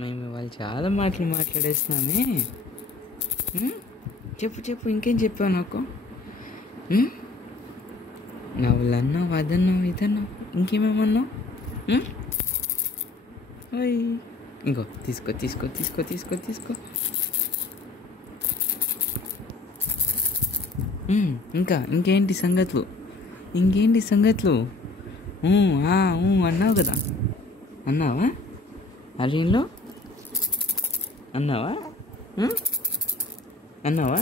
మేము ఇవాళ చాలా మాటలు మాట్లాడేస్తున్నామే. చెప్పు చెప్పు, ఇంకేం చెప్పావు నాకు? నవ్వులు అన్నావు, అదన్నావు, ఇదన్నావు, ఇంకేమేమన్నావు? అయ్యి ఇంకో తీసుకో తీసుకో తీసుకో తీసుకో తీసుకో. ఇంకా ఇంకేంటి సంగతులు? ఇంకేంటి సంగతులు? అన్నావు కదా, అన్నావా? అరేంలో అన్నావా? అన్నావా?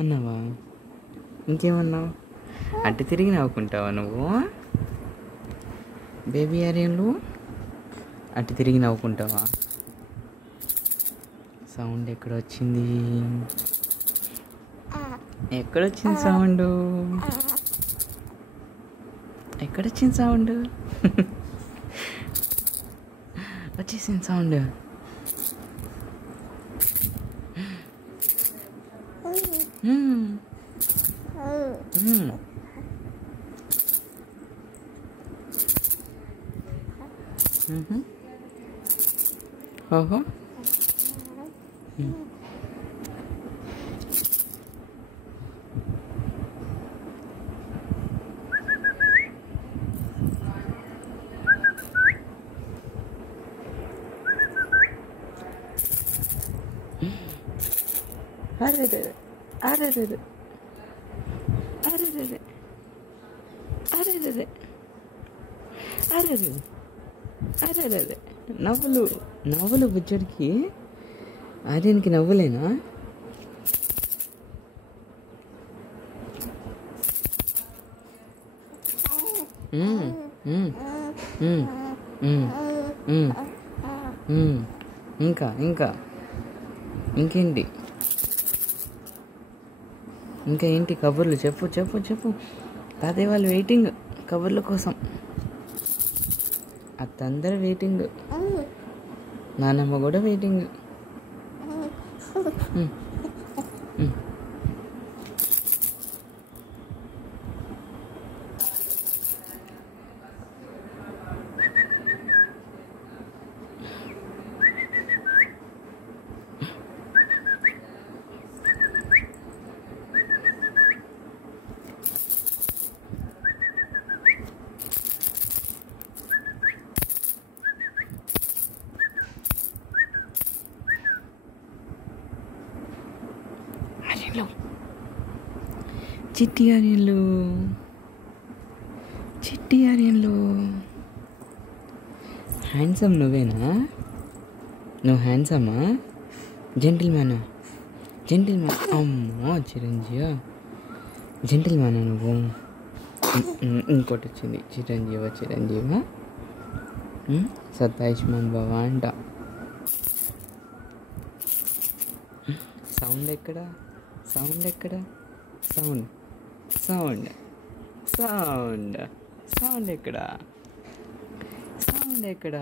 అన్నావా? ఇంకేమన్నావు? అటు తిరిగి నవ్వుకుంటావా నువ్వు? బేబీ అరేంలో అటు తిరిగి నవ్వుకుంటావా? సౌండ్ ఎక్కడొచ్చింది? ఎక్కడొచ్చింది సౌండ్? ఎక్కడొచ్చింది సౌండ్? వచ్చేసింది సౌండ్. ఓహో, అరే అరే అరే అరే అరే అరే అరే అరే అరే నవ్వులు నవ్వులు బుజ్జడికి. ఆర్యన్కి నవ్వులేనా? ఇంకా ఇంకా ఇంకేంటి? ఇంకా ఏంటి కబుర్లు? చెప్పు చెప్పు చెప్పు. తాతయ్య వాళ్ళు వెయిటింగ్ కబుర్ల కోసం. అత్తందరూ వెయిటింగ్, నానమ్మ కూడా వెయిటింగ్. చిట్టి ఆర్యన్లు, చిట్టి ఆర్యన్లు. హ్యాండ్సమ్ నువ్వేనా? నువ్వు హ్యాండ్సమా? జెంటిల్మ్యానా? జెంటిల్మ్యాన్. అమ్మో చిరంజీవి, జెంటిల్మ్యానా నువ్వు? ఇంకోటి వచ్చింది, చిరంజీవా సత్తాయుష్మాన్ భవ అంట. సౌండ్ ఎక్కడ? సౌండ్ ఎక్కడ? సౌండ్ సౌండ్ సౌండ్ సౌండ్ ఎక్కడ? సౌండ్ ఎక్కడ?